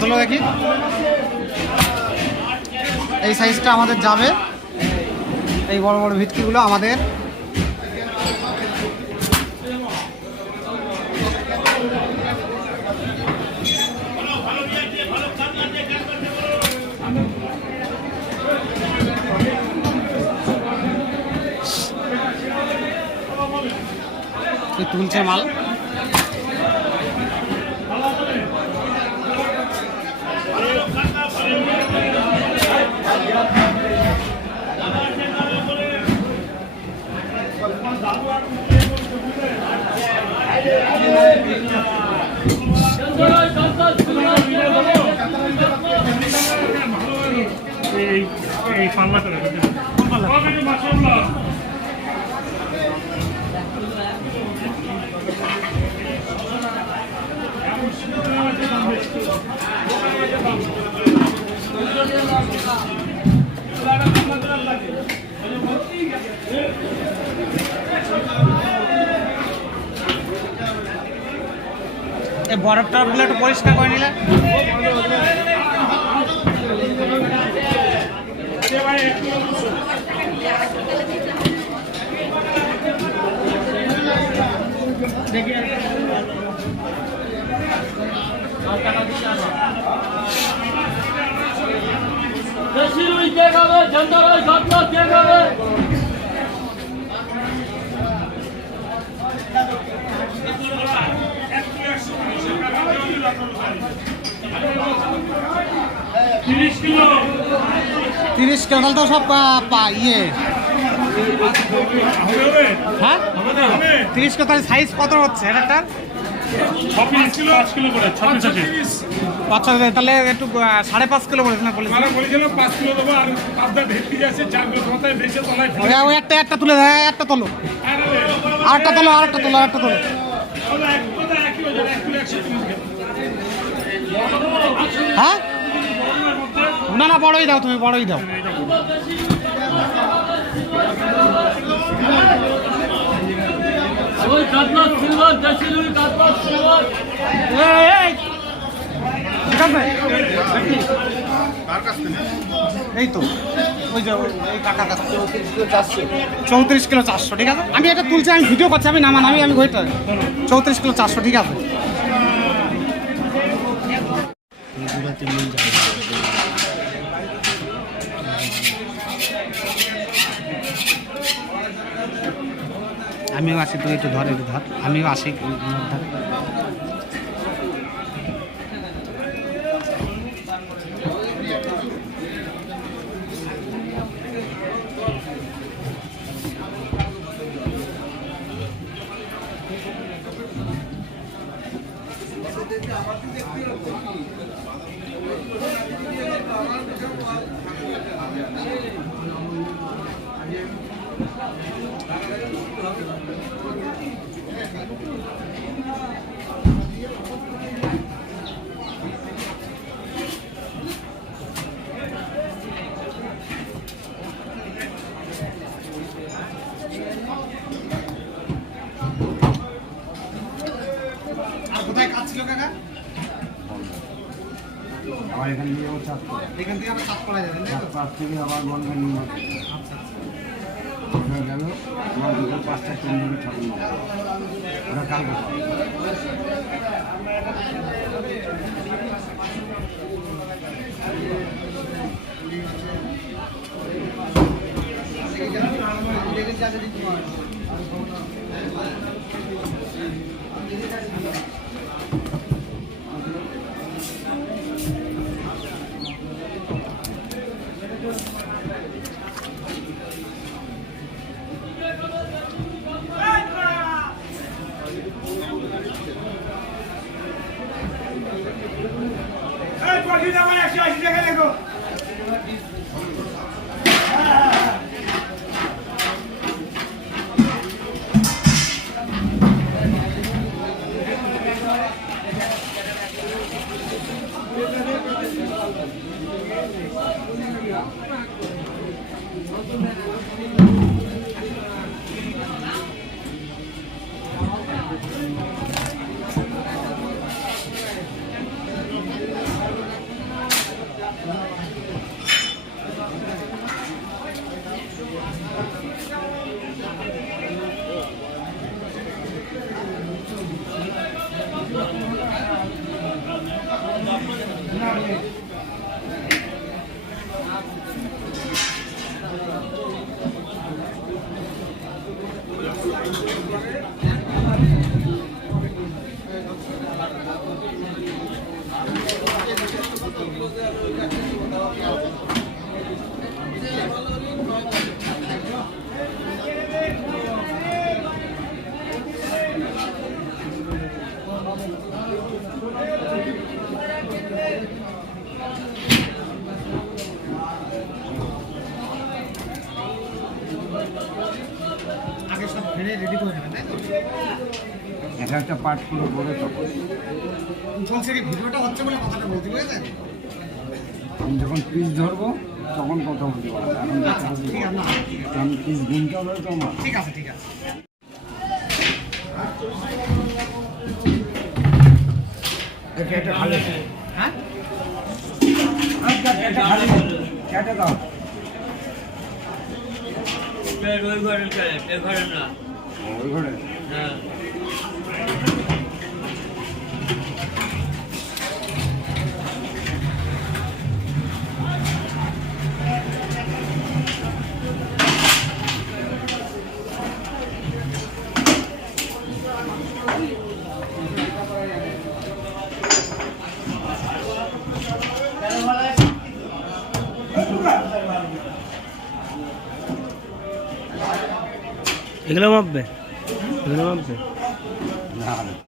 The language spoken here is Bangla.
চলো দেখি এই সাইজটা আমাদের যাবে, এই বড় বড় ভিটকিগুলো আমাদের। তুলছে মাল। এই পাল্লা করে এই বরফ টরফগুলো একটু পরিষ্কার করে নিলে। তিরিশ কিলো তাহলে তো সব ইয়ে হ্যাঁ 30 কিলো। তাহলে সাইজ কত হচ্ছে একটা? 5 কিলো করে 5 তাহলে একটু 5.5 কিলো বলেছে না? বলেছিল 5 কিলো দেবো আর 5টা ভেটকি যাচ্ছে 4 কিলো মাথায় ভেসে তলায় ওই একটা তুলে দেয়, একটা তোলো, আরেকটা তোলো। হ্যাঁ না বড়ই দাও, তুমি বড়ই দাও। এই তো ওই যে এই কাকার কাছে 34 কিলো 400। ঠিক আছে, আমি এটা তুলছি, আমি ভিডিও করছি, আমি নামান, আমি ওইটা 34 কিলো 400। ঠিক আছে, আমিও আসি, তুই একটু ধর, আমিও আসি ধর। এখান থেকে আবার চাষ করা যাবে, চাষ থেকে আবার বলবেন গেল আমার দুপুর 5টা 3 দিনে ঠাকুর ওরা কালকে আগে সব ভেড়ে রেডি করে নেবেন, তাই তো? এটা একটা পার্ট পুরো করে তখন চলছে কি ভিডিওটা হচ্ছে বলে কথাটা বলতে বুঝেছেন? আমি যখন পিস ধরবো তখন কথা বলতে পারবো। এখন আচ্ছা, ঠিক আছে, না, ঠিক আছে। আমি পিস গুনতে হবে তো আমার। ঠিক আছে, ঠিক আছে। এটা খালি হ্যাঁ? এটা খালি কেটে দাও। ওই ঘরে না। ওই ঘরে হ্যাঁ। এগুলো মাপবে, এগুলো মাপবে। না